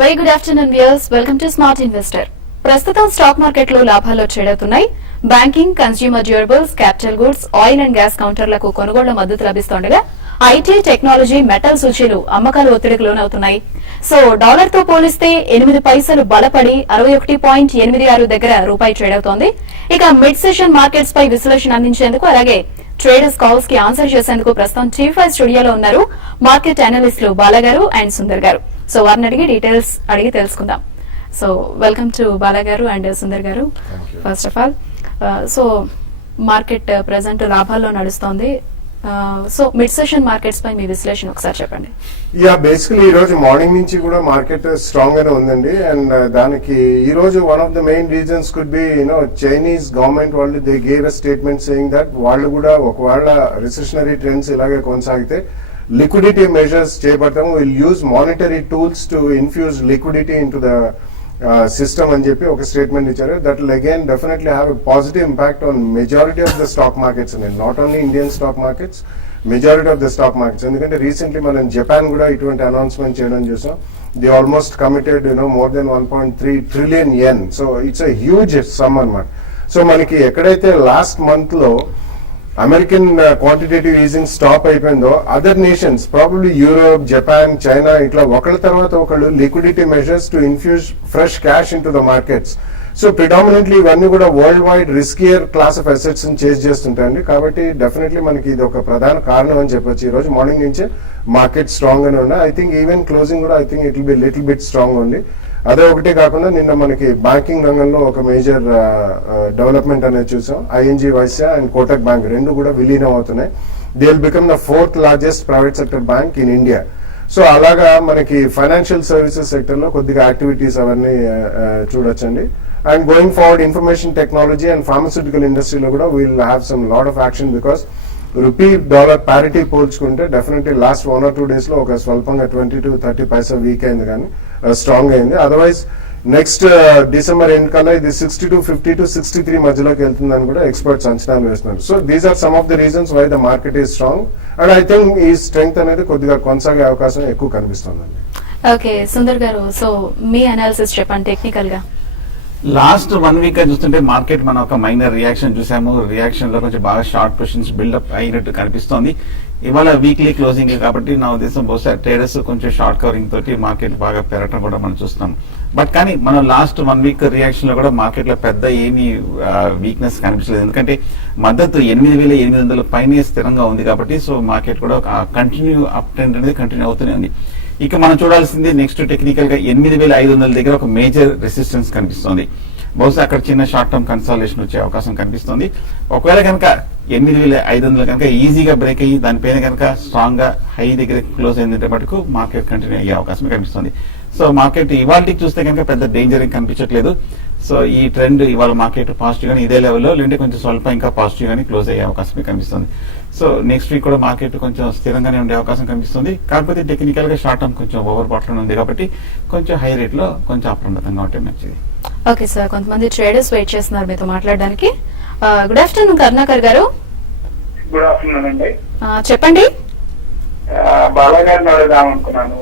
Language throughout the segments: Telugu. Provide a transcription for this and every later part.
Very good afternoon viewers, welcome to smart investor. ప్రస్తుతం స్టాక్ మార్కెట్ లో లాభాల్లో ట్రేడ్ అవుతున్నాయి. Banking, consumer durables, capital goods, oil and gas కౌంటర్లకు కొనుగోళ్ల మద్దతు లభిస్తుండగా ఐటీ, టెక్నాలజీ, మెటల్ సూచీలు అమ్మకాలు ఒత్తిడికి లోనవుతున్నాయి. సో డాలర్ తో పోలిస్తే 8 పైసలు బలపడి 61.86 దగ్గర రూపాయి ట్రేడ్ అవుతోంది. ఇక మిడ్ సెషన్ మార్కెట్స్ పై విశ్లేషణ అందించేందుకు అలాగే ట్రేడర్స్ కాల్స్ కి ఆన్సర్ చేసేందుకు ప్రస్తుతం చీఫ్ స్టూడియోలో ఉన్నారు మార్కెట్ అనలిస్టులు బాలగారు అండ్ సుందర్ గారు. సో వారిని అడిగి డీటెయిల్స్ అడిగి తెలుసుకుందాం. సో వెల్కమ్ టు బాలగారు and Sundar garu. First of all so market present లాభాల్లో నడుస్తోంది. సో మిడ్ సెషన్ మార్కెట్స్ పై మీ విశ్లేషణ ఒకసారి చెప్పండి. బేసికలీ ఈ రోజు మార్నింగ్ నుంచి కూడా మార్కెట్ స్ట్రాంగ్ గానే ఉందండి. అండ్ దానికి ఈ రోజు one of the main reasons could be Chinese government వాళ్ళు they gave a statement saying that వాళ్ళు కూడా ఒకవేళ రిసెషనరీ ట్రెండ్స్ ఇలాగే కొనసాగితే liquidity measures చేపడతాము, will use monetary tools to infuse liquidity into the system అని చెప్పి ఒక స్టేట్మెంట్ ఇచ్చారు. That will again definitely have a positive impact on majority of the stock markets అండి, not only Indian stock markets, majority of the stock markets. ఎందుకంటే రీసెంట్లీ మనం జపాన్ కూడా ఇటువంటి అనౌన్స్మెంట్ చేయడం చూసాం. They almost committed more than 1.3 trillion yen. So it's a huge sum అన్నమాట. సో మనకి ఎక్కడైతే లాస్ట్ మంత్ లో అమెరికన్ క్వాంటిటేటివ్ ఈజింగ్ స్టాప్ అయిపోయిందో, other nations probably Europe, Japan, China ఇట్లా ఒకళ్ళ తర్వాత ఒకళ్ళు liquidity measures to infuse fresh cash into the markets. So predominantly ఇవన్నీ కూడా world wide riskier class of assets chase చేస్తుంటాయండి. కాబట్టి డెఫినెట్లీ మనకి ఇది ఒక ప్రధాన కారణం అని చెప్పొచ్చు. ఈ రోజు మార్నింగ్ నుంచే మార్కెట్ స్ట్రాంగ్ గానే ఉన్నాయి. ఐ థింక్ ఈవెన్ క్లోజింగ్ కూడా I think it will be little bit strong ఉంది. అదే ఒకటే కాకుండా నిన్న మనకి బ్యాంకింగ్ రంగంలో ఒక మేజర్ డెవలప్మెంట్ అనేది చూసాం. ING Vysya and Kotak bank రెండు కూడా విలీనం అవుతున్నాయి. They will become the 4th largest private sector bank in India. So అలాగా మనకి ఫైనాన్షియల్ సర్వీసెస్ సెక్టర్ లో కొద్దిగా యాక్టివిటీస్ అవన్నీ చూడొచ్చండి. And going forward information technology and pharmaceutical ఇండస్ట్రీలో కూడా we'll have some lot of action. Because rupee dollar parity పోల్చుకుంటే డెఫినెట్లీ లాస్ట్ 1 or 2 days లో ఒక స్వల్పంగా 20 to 30 పైసా వీక్ అయింది, కానీ స్ట్రాంగ్ అయింది. అదర్వైజ్ నెక్స్ట్ డిసెంబర్ ఎండ్ కల్లా ఇది 62.50 to 63 మధ్యలోకి వెళ్తుందని కూడా ఎక్స్పర్ట్స్ అంచనాలు వేస్తున్నారు. So these are some of the reasons why the market is strong. And I think ఈ స్ట్రెంగ్త్ అనేది కొద్దిగా కొనసాగే అవకాశం ఎక్కువ కనిపిస్తుందండి. ఓకే సుందర్ గారు, సో మీ అనాలిసిస్ చెప్పండి టెక్నికల్ గా. లాస్ట్ 1 week చూస్తుంటే మార్కెట్ మనం ఒక మైనర్ రియాక్షన్ చూసాము. రియాక్షన్ లో కొంచెం బాగా షార్ట్ పొజిషన్స్ బిల్డప్ అయినట్టు కనిపిస్తోంది. ఇవాళ వీక్లీ క్లోజింగ్ కాబట్టి నా ఉద్దేశం బహుశా ట్రేడర్స్ కొంచెం షార్ట్ కవరింగ్ తోటి మార్కెట్ బాగా పెరగడం కూడా మనం చూస్తున్నాం. బట్ కానీ మనం లాస్ట్ 1 week రియాక్షన్ లో కూడా మార్కెట్ లో పెద్ద ఏమీ వీక్నెస్ కనిపించలేదు. ఎందుకంటే మద్దతు 8,800 పైనే స్థిరంగా ఉంది కాబట్టి సో మార్కెట్ కూడా కంటిన్యూ అప్ ట్రెండ్ అనేది కంటిన్యూ అవుతూనే ఉంది. ఇక మనం చూడాల్సింది నెక్స్ట్ టెక్నికల్ గా 8,500 దగ్గర ఒక మేజర్ రెసిస్టెన్స్ కనిపిస్తుంది. బహుశా అక్కడ చిన్న షార్ట్ టర్మ్ కన్సాలేషన్ వచ్చే అవకాశం కనిపిస్తుంది. ఒకవేళ కనుక 8,500 కనుక ఈజీగా బ్రేక్ అయ్యి దానిపైన కనుక స్ట్రాంగ్ గా హై దగ్గర క్లోజ్ అయిందంటే మటుకు మార్కెట్ కంటిన్యూ అయ్యే అవకాశం కనిపిస్తుంది. సో మార్కెట్ ఇవాళకి చూస్తే కనుక పెద్ద డేంజర్ ఏం కనిపించట్లేదు. సో ఈ ట్రెండ్ ఇవాళ మార్కెట్ పాజిటివ్ గానీ ఇదే లెవెల్లో లేదంటే కొంచెం స్వల్ప ఇంకా పాజిటివ్ గానీ క్లోజ్ అయ్యే అవకాశం కనిపిస్తుంది. సో నెక్స్ట్ వీక్ కూడా మార్కెట్ కొంచెం స్థిరంగానే ఉండే అవకాశం కనిపిస్తుంది. కాకపోతే టెక్నికల్ గా షార్ట్ టర్మ్ కొంచెం ఓవర్ బాట్లో ఉంది కాబట్టి కొంచెం హై రేట్ లో కొంచెం అప్రమత్తంగా ఉంటే మంచిది. ఓకే సార్, కొంతమంది ట్రేడర్స్ వెయిట్ చేస్తున్నారు మీతో మాట్లాడడానికి. గుడ్ ఆఫ్టర్నూన్ కరుణాకర్ గారు. గుడ్ ఆఫ్టర్నూన్ అండి. చెప్పండి. బాలాగారిని అడుగుదాం అనుకున్నాను.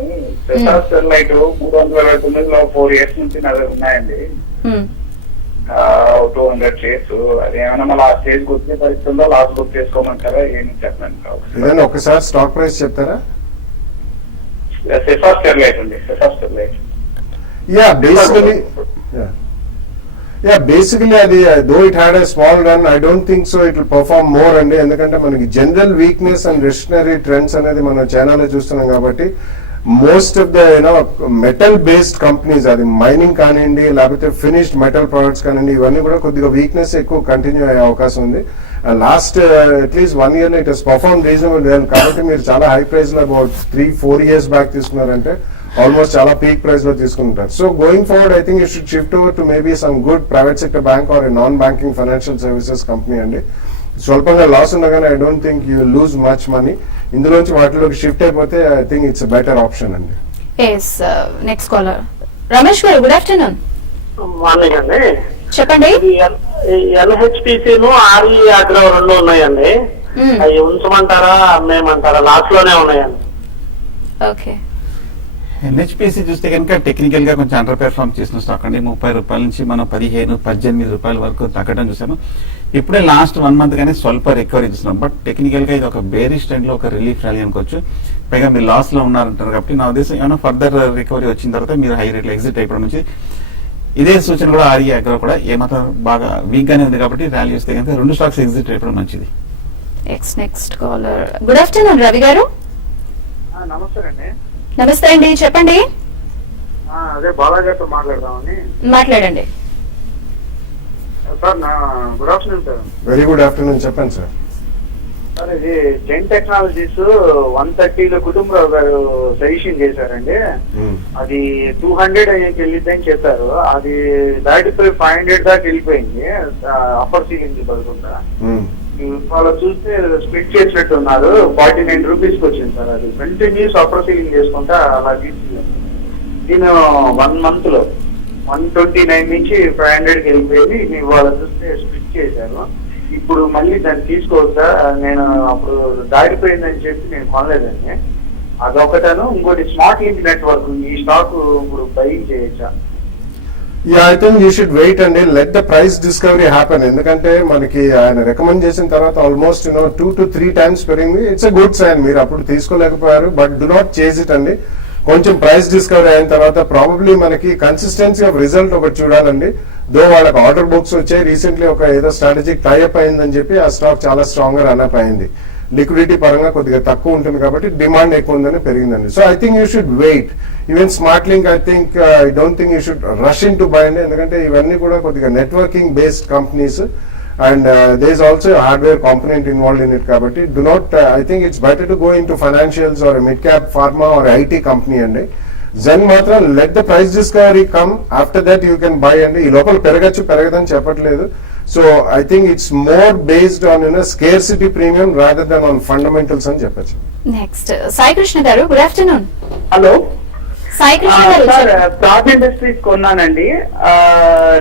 స్టెర్లైట్ 329లో 4 years నుంచి నా దగ్గర ఉన్నాయండి. 200 shares. అది ఏమైనా మళ్ళీ ఆ స్టేజ్ గుర్తు పరిస్థితుందో లాస్ట్ బుక్ చేసుకోమంటారా ఏమి చెప్పండి. ఒకసారి స్టాక్ ప్రైస్ చెప్తారా? సెఫా స్టెర్లైట్ అండి. సెఫా స్టెర్లైట్. బేసికలీ అది though it had a small run, I don't think so it will perform more అండి. ఎందుకంటే మనకి జనరల్ వీక్నెస్ అండ్ రెషనరీ ట్రెండ్స్ అనేది మనం చైనాలో చూస్తున్నాం కాబట్టి most of the metal based companies, అది మైనింగ్ కానివ్వండి లేకపోతే ఫినిష్డ్ మెటల్ ప్రొడక్ట్స్ కానివ్వండి, ఇవన్నీ కూడా కొద్దిగా వీక్నెస్ ఎక్కువ కంటిన్యూ అయ్యే అవకాశం ఉంది. లాస్ట్ అట్లీస్ట్ 1 year లో it has perform reasonable well. కాబట్టి మీరు చాలా హై ప్రైస్ లో అబౌట్ 3-4 years బ్యాక్ తీసుకున్నారంటే ఆల్మోస్ట్ చాలా పీక్ ప్రైస్ లో తీసుకుంటారు. So going forward I think you should shift over to maybe some good private sector bank or non banking financial services company అండి. స్వల్పంగా లాస్ ఉండగానే I don't think you lose much money. ఇందులోంచి వాటిలోకి షిఫ్ట్ అయిపోతే I think it's better option అండి. నెక్స్ట్ కాలర్ రమేష్ గారు. Good afternoon. మార్నింగ్ అండి. చెప్పండి. ఎల్హెచ్పిసిను ఆర్ఈ అగ్రో 2 ఉన్నాయండి. అవి ఉంచమంటారా అమ్మేయమంటారా? లాస్ట్ లోనే ఉన్నాయండి. ఓకే. ఎన్హెచ్పిసి చూస్తే కనుక టెక్నికల్ గా కొంచెం అండర్ పెర్ఫార్మ్ చేసిన స్టాక్ అండి. 30 రూపాయల నుంచి మనం 15-18 రూపాయల వరకు తగ్గడం చూసాము. ఇప్పుడే లాస్ట్ 1 మంత్ గానే స్వల్ప రికవరీ చూస్తున్నాం. బట్ టెక్నికల్ గా ఇది ఒక బేరిష్ ట్రెండ్ లో ఒక రిలీఫ్ ర్యాలీ అనుకోవచ్చు. పైగా మీరు లాస్ లో ఉన్నారంటారు కాబట్టి నా ఉద్దేశం ఏమైనా ఫర్దర్ రికవరీ వచ్చిన తర్వాత మీరు హై రేట్ లో ఎగ్జిట్ అయిపోవడం నుంచి ఇదే సూచన కూడా ఆర్ఈ అగ్రో కూడా ఏమాత్రం బాగా వీక్ గానే ఉంది కాబట్టి ర్యాలీ వస్తే కనుక 2 స్టాక్స్ ఎగ్జిట్ అయిపోవడం మంచిది. Next caller. Good afternoon Ravi గారు. నమస్తే అండి. నమస్తే అండి, చెప్పండి. అదే బాలాజీతో మాట్లాడదామని. మాట్లాడండి. Sir good afternoon sir. Very good afternoon, చెప్పండి సార్. సార్ ఇది జెన్ టెక్నాలజీస్ 130లో కుటుంబరావు గారు సజెషన్ చేశారండి. అది 200 అయ్యేకి వెళ్ళిద్దని చెప్పారు. అది దాటిపోయి 500 దాకా వెళ్ళిపోయింది అప్పర్ సీలింగ్ పడుతుందా. వాళ్ళు చూస్తే స్ప్లిట్ చేసినట్టు ఉన్నారు. 49 రూపీస్ కి వచ్చింది సార్. అది కంటిన్యూస్ అప్పర్ సీలింగ్ చేసుకుంటా అలా తీసుకెళ్ళాను. నేను 1 మంత్ లో 129 నుంచి 500 కి వెళ్ళిపోయింది. ఇవాళ చూస్తే స్ప్లిట్ చేశారు. ఇప్పుడు మళ్ళీ దాన్ని తీసుకోవచ్చా? నేను అప్పుడు దాటిపోయిందని చెప్పి నేను కొనలేదండి. అదొకటను. ఇంకోటి స్మార్ట్ లింక్ నెట్వర్క్, ఈ స్టాక్ ఇప్పుడు బయింగ్ చేయొచ్చా? I think you should wait అండి, let the price discovery happen. ఎందుకంటే మనకి ఆయన రికమెండ్ చేసిన తర్వాత ఆల్మోస్ట్ 2 to 3 times పెరిగింది. It's a good sign. మీరు అప్పుడు తీసుకోలేకపోయారు, but do not chase it అండి. కొంచెం ప్రైస్ డిస్కవరీ అయిన తర్వాత ప్రాబబ్లీ మనకి కన్సిస్టెన్సీ ఆఫ్ రిజల్ట్ ఒకటి చూడాలండి. దో వాళ్ళకి ఆర్డర్ బుక్స్ వచ్చాయి రీసెంట్లీ, ఒక ఏదో స్ట్రాటజిక్ టైఅప్ అయిందని చెప్పి ఆ స్టాక్ చాలా స్ట్రాంగ్ గా రన్అప్ అయింది. లిక్విడిటీ పరంగా కొద్దిగా తక్కువ ఉంటుంది కాబట్టి డిమాండ్ ఎక్కువ ఉందని పెరిగిందండి. So I think you should wait. Even smart link I think I don't think you should rush in to buy అండి. ఎందుకంటే ఇవన్నీ కూడా కొద్దిగా networking based companies and there is also a hardware component involved in it kabatti do not I think it's better to go into financials or a mid cap pharma or IT company andi. Zen matram let the price discovery come, after that you can buy andi. Ee lokal peragachu peragadan cheppatledu. So I think it's more based on scarcity premium rather than on fundamentals ani cheppachu. Next Sai Krishna garu. Good afternoon. Hello Sai Krishna garu. Sir, top industries కొన్నానండి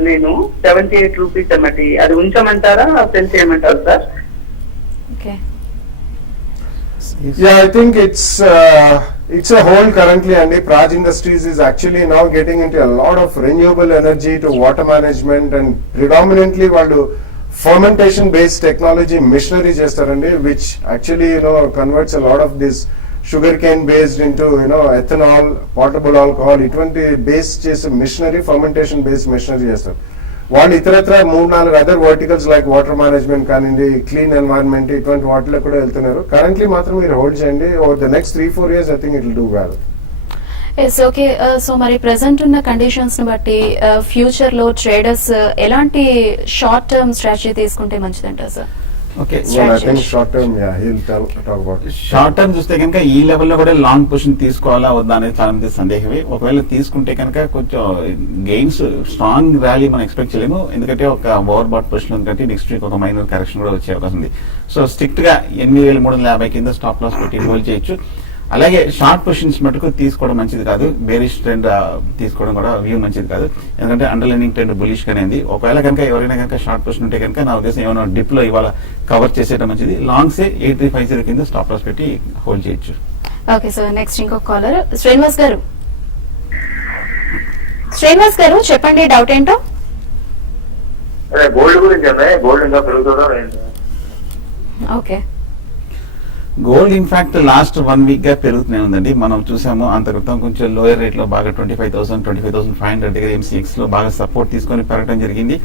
నేను 78 రూపీస్ అన్నది. అది ఉంచమంటారా సెల్ చేయమంటారా sir? Okay. Yeah, I think it's a hold currently, and Praj Industries is actually now getting into a lot of renewable energy to water management, and predominantly వాళ్ళు fermentation based technology machinery చేస్తారండి, which actually converts a lot of this sugarcane based into ethanol, potable alcohol, ఇటువంటి బేస్ చేసే మిషనరీ ఫర్మెంటేషన్ బేస్డ్ మిషనరీ చేస్తారు. వాళ్ళు ఇతరత్ర 3-4 other verticals like water management కానివ్వండి, క్లీన్ ఎన్వైరన్మెంట్, ఇటువంటి వాటిలో కూడా వెళ్తున్నారు. కరెంట్లీ మాత్రం మీరు హోల్డ్ చేయండి. Over the next 3-4 years I think it will do well. Yes, okay. So మరి ప్రెసెంట్ ఉన్న కండిషన్స్ ని బట్టి ఫ్యూచర్ లో ట్రేడర్స్ ఎలాంటి షార్ట్ టర్మ్ స్ట్రాటజీ తీసుకుంటే మంచిదంటారు sir? Okay, short term talk about short term చూస్తే కనుక ఈ లెవెల్లో కూడా లాంగ్ పొజిషన్ తీసుకోవాలా వద్దా అనేది చాలా మంది సందేహమే. ఒకవేళ తీసుకుంటే కనుక కొంచెం గెయిన్స్ స్ట్రాంగ్ ర్యాలీ మనం ఎక్స్పెక్ట్ చేయలేము. ఎందుకంటే ఒక ఓవర్ బాట్ పొజిషన్ ఉంది కాబట్టి నెక్స్ట్ వీక్ ఒక మైనర్ కరెక్షన్ కూడా వచ్చే అవకాశం ఉంది. సో స్ట్రిక్ట్ గా 8,350 కింద స్టాప్ లాస్ పెట్టి హోల్డ్ చేయొచ్చు. అలాగే షార్ట్ పొజిషన్స్ మటుకు తీసుకోవడం మంచిది కాదు. బేరిష్ ట్రెండ్ తీసుకోవడం కూడా వ్యూ మంచిది కాదు. ఎందుకంటే అండర్లైనింగ్ ట్రెండ్ బులిష్ గానే ఉంది. ఒకవేళ కనుక ఎవరైనా కనుక షార్ట్ పొజిషన్ ఉంటే కనుక నా ఉద్దేశం ఏమైనా డిప్ లో ఇవాళ కవర్ చేసేయడం మంచిది. లాంగ్స్ 8350 కింద స్టాప్ లాస్ పెట్టి హోల్డ్ చేయొచ్చు. ఓకే సార్, నెక్స్ట్ ఇంకో కాలర్ శ్రీనివాస్ గారు. శ్రీనివాస్ గారు చెప్పండి, డౌట్ ఏంటో. గోల్డ్ గురించి గోల్డ్ ఇంకా పెరుగుతుందా? Okay. Gold in fact last 1 week గా పెరుగుతూనే ఉందండి. మనం చూసాము అంత క్రితం కొంచెం లోయర్ రేట్ లో బాగా 25,500 దగ్గర MCX లో బాగా సపోర్ట్ తీసుకొని పెరగడం జరిగింది.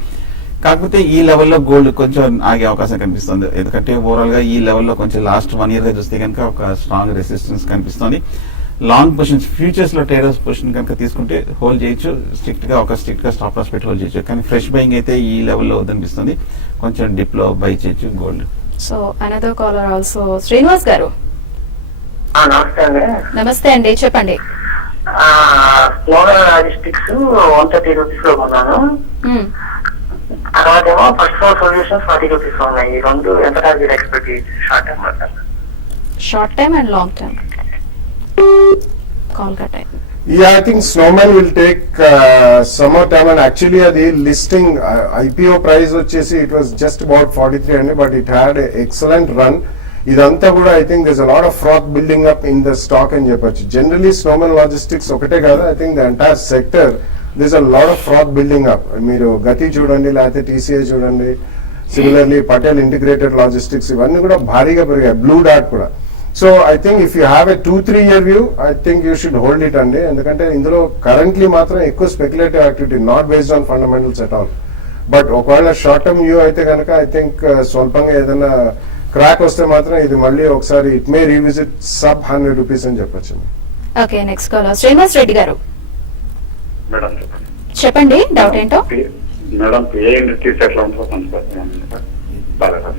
కాకపోతే ఈ లెవెల్లో గోల్డ్ కొంచెం ఆగే అవకాశం కనిపిస్తుంది. ఎందుకంటే ఓవరాల్ గా ఈ లెవెల్లో కొంచెం లాస్ట్ 1 year గా చూస్తే కనుక ఒక స్ట్రాంగ్ రెసిస్టెన్స్ కనిపిస్తుంది. లాంగ్ పొజిషన్స్ ఫ్యూచర్స్ లో ట్రేడర్స్ పొజిషన్ కనుక తీసుకుంటే హోల్డ్ చేయొచ్చు. స్ట్రిక్ట్ గా స్టాప్ లాస్ పెట్టి హోల్డ్ చేయొచ్చు. కానీ ఫ్రెష్ బయింగ్ అయితే ఈ లెవెల్లో వద్దనిపిస్తుంది. కొంచెం డిప్ లో బై చేయొచ్చు gold. So another caller also. Srinivas గారు. నమస్తే అండి. నమస్తే అండి, చెప్పండి. లాజిస్టిక్స్ 130 రూపీస్ లో కొన్నాను. తర్వాత ఏమో ఫస్ట్ ఫ్లోర్ సొల్యూషన్స్ 40 రూపీస్ ఉన్నాయి. ఈ రెండు ఎంత టార్గెట్ ఎక్స్పెక్ట్ చేయొచ్చు షార్ట్ టర్మ్ పడతాను? Short time and long term. Call cut అయింది. Yeah, I think Snowman will take some more time, and actually the listing IPO price వచ్చేసి it was just about 43 అండి, but it had an excellent run. ఇదంతా కూడా I think this a lot of fraud building up in the stock అని చెప్పొచ్చు. జనరలీ స్నోమెన్ లాజిస్టిక్స్ ఒకటే కాదు, I think the entire sector this a lot of fraud building up. మీరు గతి చూడండి, లేకపోతే టీసీఐ చూడండి, సిమిలర్లీ పటేల్ ఇంటిగ్రేటెడ్ లాజిస్టిక్స్, ఇవన్నీ కూడా భారీగా పెరిగాయి. బ్లూ డాట్ కూడా. So I think if you have a 2-3 year view, I think you should hold it అండి. ఎందుకంటే ఇందులో కరెంట్లీ మాత్రం ఎక్కువ speculative activity, not based on fundamentals at all. But ఒకవేళ షార్ట్ టర్మ్ వ్యూ అయితే కనుక ఐ థింక్ స్వల్పంగా ఏదైనా క్రాక్ వస్తే మాత్రం ఇది మళ్ళీ ఒకసారి it may revisit sub 100 rupees అని చెప్పొచ్చు. Okay, next caller Srinivas Reddy గారు. మేడం చెప్పండి డౌట్ ఏంటో. మేడం పిఏ ఇండస్ట్రీస్ ఎట్లా ఉంటుంది బాగా?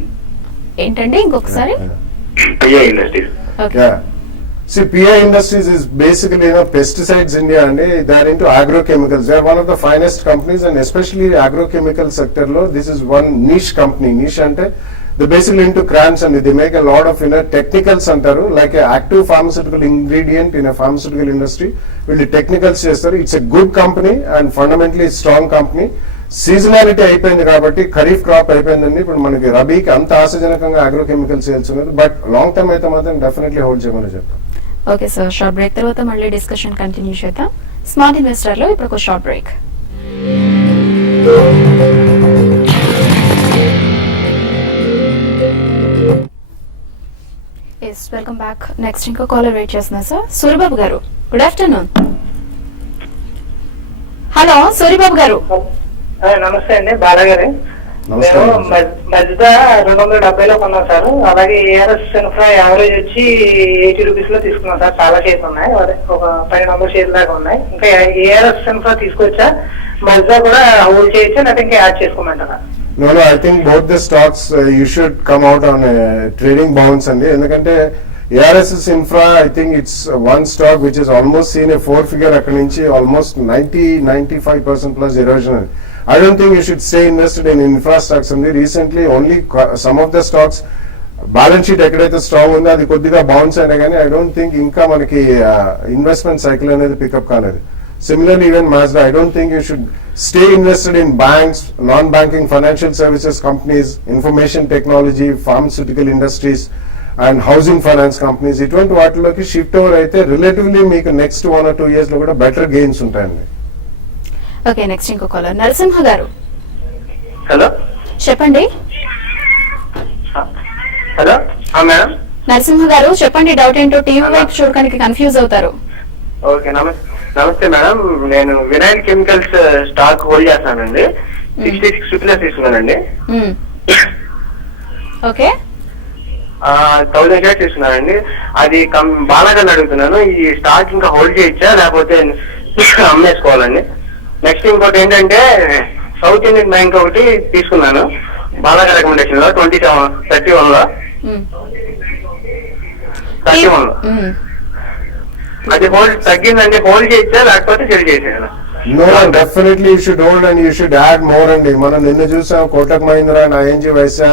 ఏంటండి ఇంకొకసారి? PA industries. Okay. Yeah. See, PI Industries is basically, pesticides India, and they are into agrochemicals. They are one of the finest companies, and especially agrochemical sector lo, this is one niche company. Niche ante they basically into crayons, and they make a lot of technicals antaru, like a active pharmaceutical ingredient in a pharmaceutical industry. Will technicals chestaru. It's a good company and fundamentally strong company. Seasonality అయిపోయింది కాబట్టి, ఖరీఫ్ క్రాప్ అయిపోయిందండి. ఇప్పుడు మనకి రబీకి అంత ఆశాజనకంగా అగ్రోకెమికల్ సేల్స్ ఉన్నది. బట్ లాంగ్ టర్మ్ అయితే మాత్రం డెఫినెట్లీ హోల్డ్ చేయమని చెప్తాం. ఓకే సార్, షార్ట్ బ్రేక్ తర్వాత మళ్ళీ డిస్కషన్ కంటిన్యూ చేద్దాం. స్మార్ట్ ఇన్వెస్టర్ లో ఇప్పుడు ఒక short break. Yes, welcome back. Next ఇంకో కాలర్ వెయిట్ చేస్తున్నా సార్. సూరిబాబు గారు, గుడ్ ఆఫ్టర్నూన్. హలో సూరిబాబు గారు. నమస్తే అండి, బాలాగారు. నమస్కారం. నేను మధ్య 270లో కొన్నాను సార్. అలాగే ఏఆర్ఎస్ ఇన్ఫ్రా యావరేజ్ వచ్చి 80 రూపీస్ లో తీసుకున్నాను సార్. చాలా షేర్లు ఉన్నాయి, అదే ఒక 12 షేర్లు దాకా ఉన్నాయి. ఇంకా ఏఆర్ఎస్ ఇన్ఫ్రా తీసుకొచ్చా, మధ్య కూడా హోల్డ్ చేయొచ్చా, లేకపోతే ఇంకా add చేసుకోమంటారా? No, I think both the stocks you should come out on a trading bounce అండి. ఎందుకంటే ARS's Infra, I think it's one stock which has almost seen a 4-figure అక్కడి నుంచి almost 90-95% plus erosion. I don't think you should stay invested in infra stocks only. Recently, only some of the stocks balance sheet ఎక్కడైతే స్ట్రాంగ్ ఉందో అది కొద్దిగా బౌన్స్ అయినా కానీ ఐ డోంట్ థింక్ ఇంకా మనకి ఇన్వెస్ట్మెంట్ సైకిల్ అనేది పికప్ కాలేదు. Similarly, even Mazda, I don't think you should stay invested in banks, non-banking financial services companies, information technology, pharmaceutical industries, and housing finance companies. ఇటువంటి వాటిలోకి షిఫ్ట్ ఓవర్ అయితే రిలేటివ్లీ మీకు నెక్స్ట్ 1 or 2 years లో కూడా బెటర్ గెయిన్స్ ఉంటాయండి. ఓకే, నెక్స్ట్ ఇంకో కాలర్ నరసింహ గారు. హలో చెప్పండి. Hello madam. నరసింహ గారు చెప్పండి, డౌట్ ఏంటో. టీవీ వైపు చూడడానికి కన్ఫ్యూజ్ అవుతారు. ఓకే, నమస్తే మేడం. నేను వినాయక్ కెమికల్స్ స్టాక్ హోల్డ్ చేస్తానండి. 66 రూపీస్ తీసుకున్నానండి. ఓకే, 1000 షేర్స్ తీసుకున్నానండి. అది బాలాగారిని అడుగుతున్నాను, ఈ స్టాక్ ఇంకా హోల్డ్ చేయొచ్చా లేకపోతే అమ్మేసుకోవాలండి? నెక్స్ట్ ఇంకోటి ఏంటంటే సౌత్ ఇండియన్ బ్యాంక్ ఒకటి తీసుకున్నాను బాలాగా రికమెండేషన్ లో 31 లో. అది హోల్డ్ తగ్గిందండి, హోల్డ్ చేయొచ్చా లేకపోతే cell చేసేయాలా? No, definitely you should hold and you should add more అండి. మనం నిన్న చూసాం కోటక్ మహీంద్రా అండ్ ING వైసా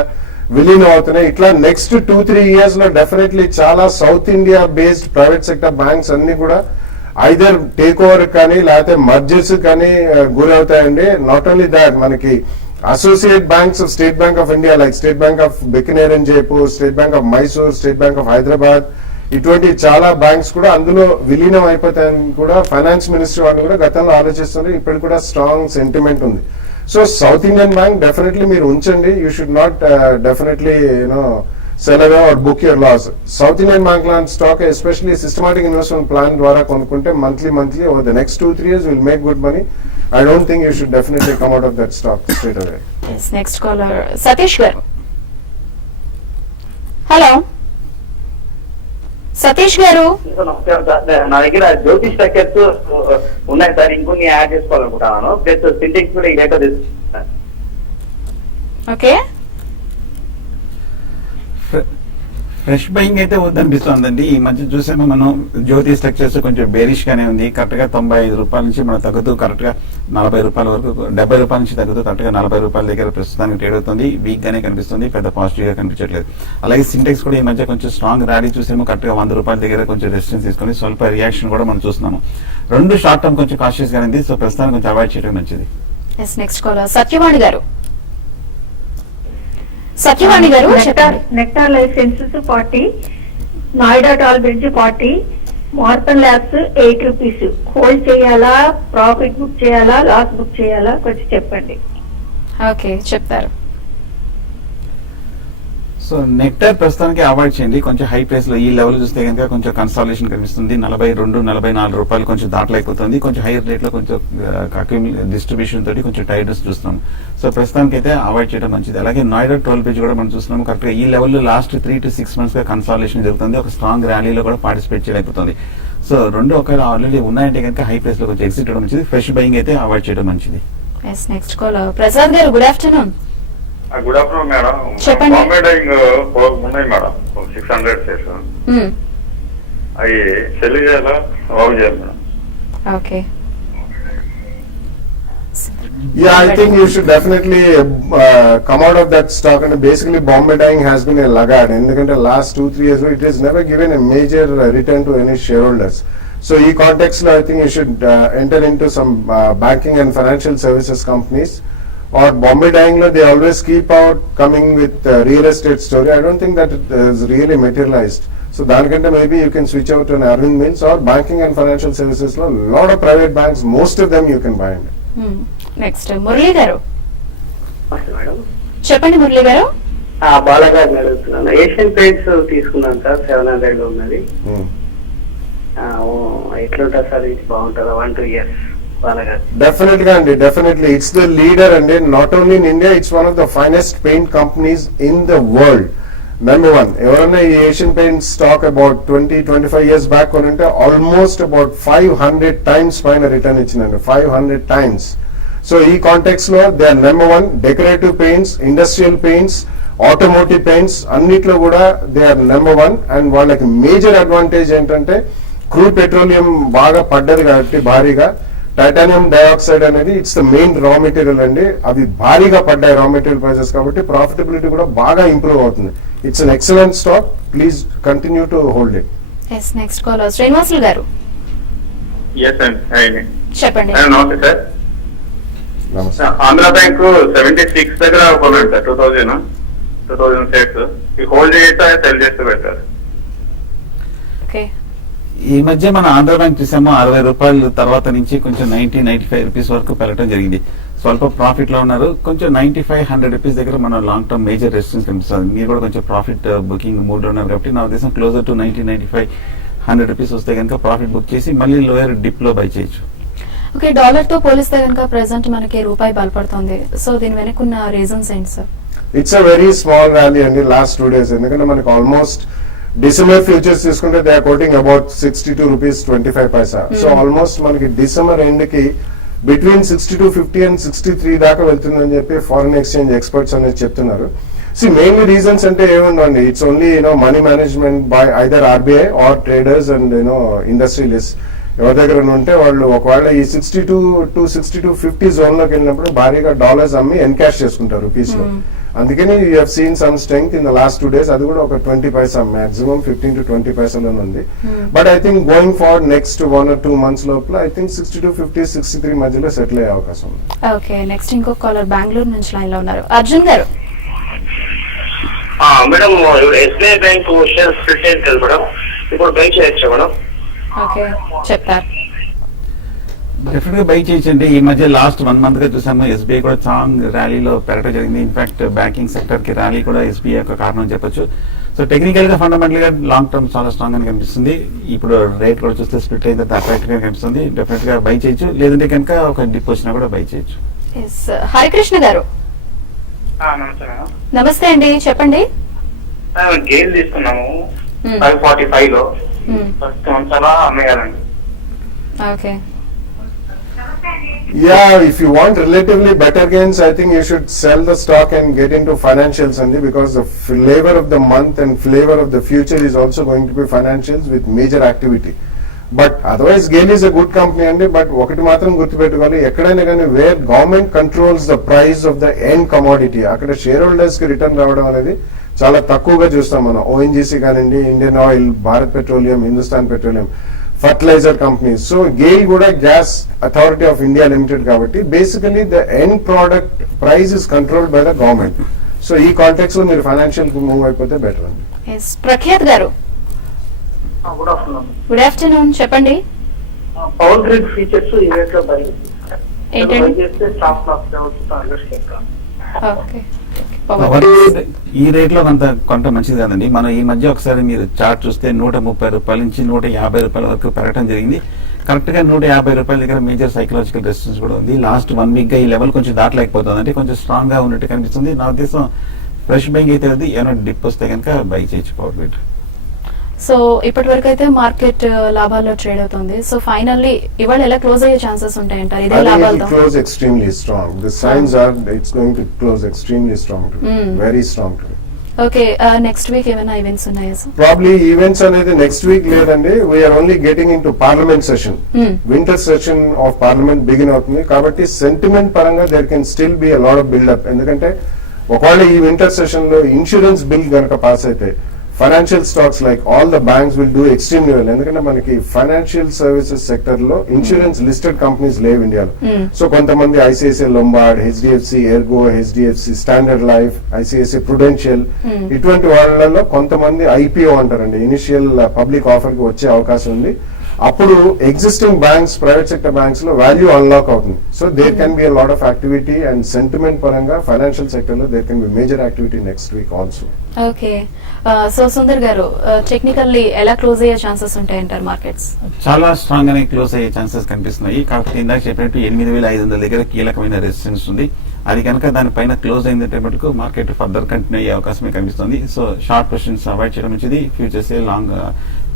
విలీనం అవుతున్నాయి. ఇట్లా నెక్స్ట్ 2-3 years లో డెఫినెట్లీ చాలా south India based private sector banks అన్ని కూడా ఐదర్ టేక్ ఓవర్ కానీ లేకపోతే మర్జర్స్ కానీ గురవుతాయండి. నాట్ ఓన్లీ దాట్, మనకి associate banks of state bank of India like state bank of Bikaner and Jaipur, state bank of Mysore, state bank of Hyderabad, ఇటువంటి చాలా బ్యాంక్స్ కూడా అందులో విలీనం అయిపోతాయని కూడా ఫైనాన్స్ మినిస్ట్రీ వాళ్ళు కూడా గతంలో ఆలోచిస్తున్నారు. ఇప్పటికి కూడా స్ట్రాంగ్ సెంటిమెంట్ ఉంది. So south Indian bank definitely మీరు ఉంచండి. You should not definitely sell away or book your loss. South Indian Bank లాంటి stock especially systematic investment plan ద్వారా కొనుక్కుంటే monthly over the next 2-3 years will make good money. I don't think you should definitely come out of that stock straight away. yes, next caller Satish గారు. హలో సతీష్ గారు. నమస్కారం సార్. నా దగ్గర జ్యోతిష్ స్ట్రక్చర్స్ ఉన్నాయి సార్, ఇంకొన్ని యాడ్ చేసుకోవాలనుకుంటున్నాను. ప్లస్ సింటెక్స్ కూడా ఈ డేటా తీసుకుంటాను. ఓకే, ఫ్రెష్ బయింగ్ అయితే వద్దనిపిస్తోందండి. ఈ మధ్య చూసాము మనం జ్యోతి స్ట్రక్చర్స్ కొంచెం బేరిష్ గానే ఉంది. కరెక్ట్ గా 95 రూపాయల నుంచి మనం తగ్గుతూ కరెక్ట్ గా 40 రూపాయల వరకు, 70 రూపాయల నుంచి తగ్గుతూ కరెక్ట్ గా 40 రూపాయల దగ్గర ప్రస్తుతానికి ట్రేడ్ అవుతుంది. వీక్ గానే కనిపిస్తుంది, పెద్ద పాజిటివ్ గా కనిపించట్లేదు. అలాగే సింటెక్స్ కూడా ఈ మధ్య కొంచెం స్ట్రాంగ్ ర్యాలీ చూసాము. కరెక్ట్ గా 100 రూపాయల దగ్గర కొంచెం రెసిస్టెన్స్ తీసుకుని స్వల్ప రియాక్షన్ కూడా మనం చూస్తున్నాము. రెండు షార్ట్ టర్మ్ కొంచెం కాషియస్ గా ఉంది. సో ప్రస్తుతానికి కొంచెం అవాయిడ్ చేయడం మంచిది. నెక్స్ట్ కాలర్ సత్యవాణి గారు. సత్యవాణి గారు చెప్పండి. Nectar life sciences 40, Noida toll bridge 40, మార్పన్ ల్యాబ్స్ 8 రూపీస్. హోల్డ్ చేయాలా, ప్రాఫిట్ బుక్ చేయాలా, లాస్ బుక్ చేయాలా కొంచెం చెప్పండి. ఓకే చెప్తారు. సో నెక్టర్ ప్రస్తుతానికి అవాయిడ్ చేయండి. కొంచెం హై ప్రైస్ లో ఈ లెవెల్ చూస్తే కనుక కొంచెం కన్సాలేషన్ కనిపిస్తుంది. 42-44 రూపాయలు కొంచెం దాటలేకపోతుంది. కొంచెం హైయర్ రేట్ లో కొంచెం డిస్ట్రిబ్యూషన్ తోటి కొంచెం టైర్స్ చూస్తున్నాం. సో ప్రస్తుతానికి అయితే అవాయిడ్ చేయడం మంచిది. అలాగే నోయిడా 12 పేజ్ కూడా మనం చూస్తున్నాం. కరెక్ట్ గా ఈ లెవెల్లో లాస్ట్ 3 to 6 months గా కన్సాలేషన్ జరుగుతుంది. ఒక స్ట్రాంగ్ ర్యాలీలో కూడా పార్టిసిపేట్ చేయలేకపోతుంది. సో రెండు ఒకవేళ ఆల్రెడీ ఉన్నాయంటే కనుక హై ప్రైస్ లో కొంచెం ఎగ్జిట్ చేయడం మంచిది. ఫ్రెష్ బయింగ్ అయితే అవాయిడ్ చేయడం మంచిది. నెక్స్ట్ కాల్ ప్రసాద్ గారు, good afternoon. Good afternoon madam. చెప్పండి. బాంబే డైయింగ్ ఉన్నాయి మేడం, 600 షేర్స్. అవి సెల్ చేయాలా, బాగు చేయాలి madam? Okay. Yeah, I think you should definitely come out of that stock. And basically, Bombay Dyeing has been a laggard. In the last 2-3 years, it has never given a major return to any shareholders. So, in context, I think you should enter into some banking and financial services companies. Or Bombay Dyeing, they always keep out coming with real estate story. I don't think that it is really materialized. So, danikante maybe you can switch out to an Arvind Mills or banking and financial services. A lot of private banks, most of them you can buy. Next Murali గారు మేడం చెప్పండి. మురళి గారు, బాలగారిని అడుగుతున్నాను. ఏషియన్ పెయింట్స్ తీసుకున్నాను సార్, 700 లో ఉన్నది. ఎట్లుంటుంది సార్, ఇది బాగుంటుందా? 1-2 years బాలగారు. Definitely. It's the leader, and then not only in India, it's one of the finest paint companies in the world. Number one. Evarana Asian Paints stock about 20-25 years back konante almost about 500 times paina return ichinandi. 500 times. So ee context lo they are number one. Decorative paints, industrial paints, automotive paints annitlo kuda they are number one. And vallaki major advantage entante crude petroleum baga paddadi kabatti bhariga titanium dioxide అనేది it's the main raw material అండి. అవి భారీగా పడ్డాయి రా మెటీరియల్ ప్రైసెస్ కాబట్టి ప్రాఫిటబిలిటీ కూడా బాగా ఇంప్రూవ్ అవుతుంది. It's an excellent stock. Please continue to hold it. Next call Srinivasulu గారు ఎస్ అండి, చెప్పండి. నమస్తే సార్. నమస్తే. ఆంధ్ర బ్యాంక్ 76 దగ్గర కొన్నాడు సార్, 2000 షేర్స్. ఈ హోల్డ్ చేస్తే సెల్ చేస్తే పెట్టారు. ఓకే. ఈ మధ్య మన ఆంధ్ర బ్యాంక్ చూసాము 60 రూపాయల తర్వాత నుంచి కొంచెం 90-95 రూపీస్ వరకు పెరగడం జరిగింది. స్వల్ప ప్రాఫిట్ లో ఉన్నారు. కొంచెం 95-100 రూపీస్ దగ్గర మన లాంగ్ టర్మ్ మేజర్ రెసిస్టెన్స్ కనిపిస్తుంది. మీరు కూడా కొంచెం ప్రాఫిట్ బుకింగ్ మూడ్ లో ఉన్నారు కాబట్టి నా ఉద్దేశం క్లోజర్ టు 90-95-100 రూపీస్ వస్తే కనుక ప్రాఫిట్ బుక్ చేసి మళ్ళీ లోయర్ డిప్ లో బై చేయొచ్చు. ఓకే. డాలర్ తో పోలిస్తే కనుక ప్రెసెంట్ మనకి రూపాయి బలపడుతుంది. సో దీని వెనకున్న రీజన్స్ ఏంటి sir? It's a very small rally అండి లాస్ట్ 2 days. ఎందుకంటే మనకి ఆల్మోస్ట్ డిసెంబర్ ఫ్యూచర్స్ తీసుకుంటే they are quoting about 62 rupees 25 paisa. So almost మనకి డిసెంబర్ ఎండ్ కి బిట్వీన్ 62.50 and 63 దాకా వెళ్తుందని చెప్పి ఫారిన్ ఎక్స్చేంజ్ ఎక్స్పర్ట్స్ అనేది చెప్తున్నారు. మెయిన్లీ రీజన్స్ అంటే ఏముందండి, it's only money management by either RBI are traders and industrialist. ఎవరి దగ్గర ఉంటే వాళ్ళు ఒకవేళ ఈ 62 to 62.50 జోన్ లోకి వెళ్ళినప్పుడు భారీగా డాలర్స్ అమ్మి ఎన్కాష్ చేసుకుంటారు రూపీస్ లో. అందుకని you have seen some strength in the last 2 days. అది కూడా ఒక 20 పైసా, మాక్సిమం 15 to 20 పైసాలోనే ఉంది. But I think going forward next 1 or 2 months లోపల ఐ థింక్ 62.50, 63 మధ్యలో సెటిల్ అయ్యే అవకాశం ఉంది. ఓకే. నెక్స్ట్ ఇంకో కాలర్ బెంగళూరు నుంచి లైన్ లో ఉన్నారు. అర్జున్ గారు. Madam SBI bank share split అయింది కదా మేడం, ఇప్పుడు బై చేయొచ్చా మేడం? ఓకే చెప్తారు. డెఫినెట్ గా బై చేయొచ్చండి. ఈ మధ్య లాస్ట్ 1 month గా చూసాము ఎస్బీఐ కూడా స్ట్రాంగ్ ర్యాలీలో పెరగడం జరిగింది. ఇన్ఫాక్ట్ బ్యాంకింగ్ సెక్టర్ కి ర్యాలీ కూడా ఎస్బీఐ యొక్క కారణం చెప్పొచ్చు. సో టెక్నికల్ గా ఫండమెంటల్ గా లాంగ్ టర్మ్ చాలా స్ట్రాంగ్ అని కనిపిస్తుంది. ఇప్పుడు రేట్ కూడా చూస్తే స్ప్లిట్ అయిన తర్వాత అట్రాక్టివ్ గా కనిపిస్తుంది. డెఫినెట్ గా బై చేయొచ్చు, లేదంటే కనుక ఒక డిప్ వచ్చినా కూడా బై చేయొచ్చు. హరికృష్ణ గారు నమస్తే మేడం. నమస్తే అండి, చెప్పండి. గేల్ తీసుకున్నాము 545 లో, ఫస్ట్ ఉంచాలా అమ్మేయాలండి? Okay. Yeah, if you want relatively better gains, I think you should sell the stock and get into financials only, because the flavor of the month and flavor of the future is also going to be financials with major activity. But otherwise, GAIL is a good company అండి. బట్ ఒకటి మాత్రం గుర్తుపెట్టుకోవాలి, ఎక్కడైనా కానీ where government controls the price of the end commodity, అక్కడ షేర్ హోల్డర్స్ కి రిటర్న్ రావడం అనేది చాలా తక్కువగా చూస్తాం మనం. ఓఎన్జీసీ కానివ్వండి, Indian oil, Bharat petroleum, Hindustan petroleum, fertiliser companies. So GAIL కూడా gas authority of India limited కాబట్టి basically the end product price is controlled by the government. So ఈ కాంటెక్స్ లో మీరు ఫైనాన్షియల్ కి మూవ్ అయిపోతే బెటర్ అండి. Yes. ప్రఖ్యాత్ గారు గుడ్ ఆఫ్టర్నూన్. గుడ్ ఆఫ్టర్నూన్, చెప్పండి. పవర్ గ్రిడ్ ఫీచర్స్ ఈ రేట్ లో బై ఏంటండి? చేస్తే స్టాప్ లాస్ లెవెల్స్ టార్గెట్స్ చెప్తాను. ఓకే. పవర్ ఈ రేట్ లో కొంత మంచిది కాదండి. మనం ఈ మధ్య ఒకసారి మీరు చార్ట్ చూస్తే 130 రూపాయల నుంచి 150 రూపాయల వరకు పెరగడం జరిగింది. కరెక్ట్ గా 150 రూపాయల దగ్గర మేజర్ సైకలాజికల్ రెసిస్టెన్స్ కూడా ఉంది. లాస్ట్ 1 వీక్ గా ఈ లెవెల్ కొంచెం దాటలేకపోతుంది, అంటే కొంచెం స్ట్రాంగ్ గా ఉన్నట్టు కనిపిస్తుంది. నా ఉద్దేశం ఫ్రెష్ బైంగ్ అయితే ఉంది, ఏమైనా డిప్ వస్తే కనుక బై చేయొచ్చు పవర్ గ్రిడ్. సో ఇప్పటి వరకు అయితే మార్కెట్ లాభాల్లో ట్రేడ్ అవుతుంది. సో ఫైనల్లీ ఇవాళ ఎలా క్లోజ్ అయ్యే ఛాన్సెస్ ఉంటాయంటారు ఇదే I think it లాభాలతో? will close extremely strong. The signs are it's going to close extremely strong today. Very strong today. Okay, next week ఏమైనా ఈవెంట్స్ ఉన్నాయా సార్? Probably events అనేది next week లేదండి. We are only getting into parliament session. Winter session of parliament begin అవుతుంది కాబట్టి సెంటిమెంట్ పరంగా there can still be a lot of build up. ఎందుకంటే ఒకవేళ ఈ వింటర్ సెషన్ లో ఇన్సూరెన్స్ బిల్ కనుక పాస్ అయితే financial stocks like all the banks will do extremely well. ఎందుకంటే మనకి ఫైనాన్షియల్ సర్వీసెస్ సెక్టర్ లో ఇన్సూరెన్స్ లిస్టెడ్ కంపెనీస్ లేవు ఇండియాలో. సో కొంతమంది ICICI Lombard, HDFC Ergo, HDFC standard life, ICICI Prudential, ఇటువంటి వాళ్ళలో కొంతమంది ఐపీఓ అంటారండి, ఇనిషియల్ పబ్లిక్ ఆఫర్ కి వచ్చే అవకాశం ఉంది. అప్పుడు existing banks, private sector banks లో వాల్యూ అన్లాక్ అవుతుంది. So there can be a lot of activity and sentiment పరంగా ఫైనాన్షియల్ సెక్టర్ లో there can be major activity next week also. Okay, so Sundar గారు టెక్నికల్లీ ఎలా క్లోజ్ అయ్యే ఛాన్సెస్ ఉంటాయంటారు మార్కెట్స్? చాలా స్ట్రాంగ్ గానే క్లోజ్ అయ్యే ఛాన్సెస్ కనిపిస్తున్నాయి. కాకపోతే ఇందాక చెప్పినట్టు 8,500 దగ్గర కీలకమైన రెసిస్టెన్స్ ఉంది. అది కనుక దానిపైన క్లోజ్ అయిందంటే మటుకు మార్కెట్ ఫర్దర్ కంటిన్యూ అయ్యే అవకాశమే కనిపిస్తుంది. సో షార్ట్ పొజిషన్స్ అవాయిడ్ చేయడం మంచిది, futures long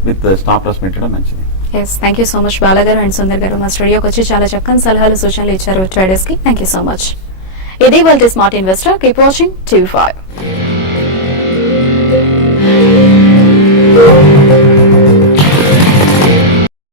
with stop loss పెట్టడం మంచిది. Yes, thank you so much Bala గారు అండ్ సుందర్ గారు మా స్టూడియోకి వచ్చి చాలా చక్కని సలహాలు సూచనలు ఇచ్చారు ట్రేడర్స్ కి. Thank you so much. ఇది వాళ్ళ smart investor. Keep watching TV5.